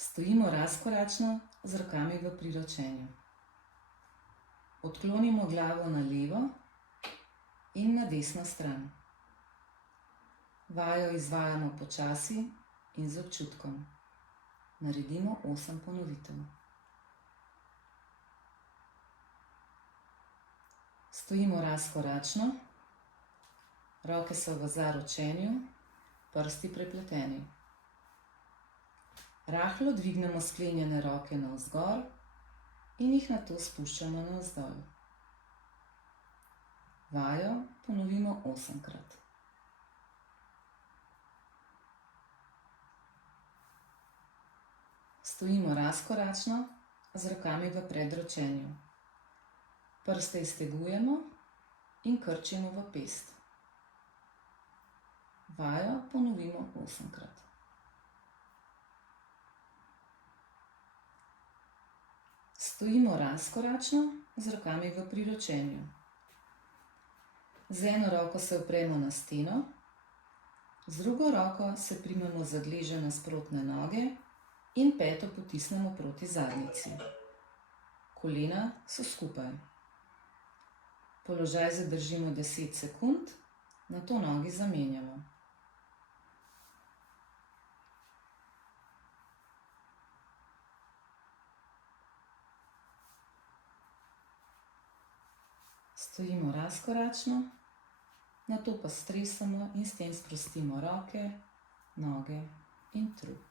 Stojimo razkoračno z rokami v priročenju. Odklonimo glavo na levo in na desno stran. Vajo izvajamo počasi in z občutkom. Naredimo 8 ponovitev. Stojimo razkoračno, roke so v zaročenju, prsti prepleteni. Rahlo dvignemo sklenjene roke navzgor in jih nato spuščamo navzdol. Vajo ponovimo 8-krat. Stojimo razkoračno z rokami v predročenju. Prste iztegujemo in krčimo v pest. Vajo ponovimo 8-krat. Stojimo razkoračno z rokami v priročenju. Z eno roko se opremo na steno, z drugo roko se primemo za gleženj nasprotne noge in peto potisnemo proti zadnjici. Kolena so skupaj. Položaj zadržimo 10 sekund, nato nogi zamenjamo. Stojimo razkoračno, nato pa stresamo in s tem sprostimo roke, noge in trup.